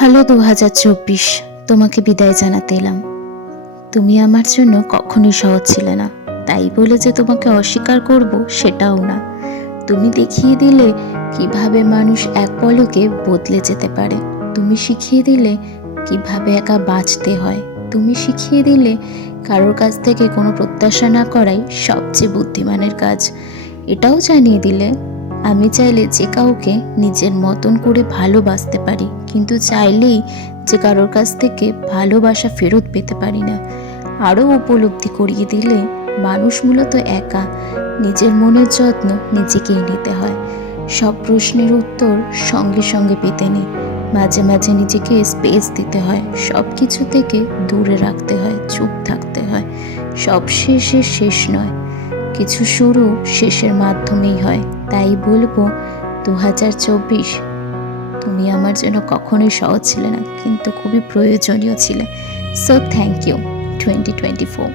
Hello 2024, তোমাকে বিদায় জানাতে এলাম। তুমি আমার জন্য কখনোই সহজ ছিলে না, তাই বলে যে তোমাকে অস্বীকার করব সেটাও না। তুমি দেখিয়ে দিলে কিভাবে মানুষ এক পলকে বদলে যেতে পারে। তুমি শিখিয়ে দিলে কিভাবে একা বাঁচতে হয়। তুমি শিখিয়ে দিলে কারোর কাছ থেকে কোনো প্রত্যাশা না করাই সবচেয়ে বুদ্ধিমানের কাজ। এটাও জানিয়ে দিলে আমি চাইলে যে কাউকে নিজের মতন করে ভালোবাসতে পারি, কিন্তু চাইলেই যে কারোর কাছ থেকে ভালোবাসা ফেরত পেতে পারি না। আরও উপলব্ধি করিয়ে দিলে মানুষ মূলত একা, নিজের মনের যত্ন নিজেকেই নিতে হয়। সব প্রশ্নের উত্তর সঙ্গে সঙ্গে পেতে নেই, মাঝে মাঝে নিজেকে স্পেস দিতে হয়। সব কিছু থেকে দূরে রাখতে হয়, চুপ থাকতে হয়। সব শেষের শেষ নয়, কিছু শুরু শেষের মাধ্যমেই হয়। তাই বলবো 2024, তুমি আমার জন্য কখনোই সহজ ছিলে না, কিন্তু খুবই প্রয়োজনীয় ছিলে। So thank you 2024।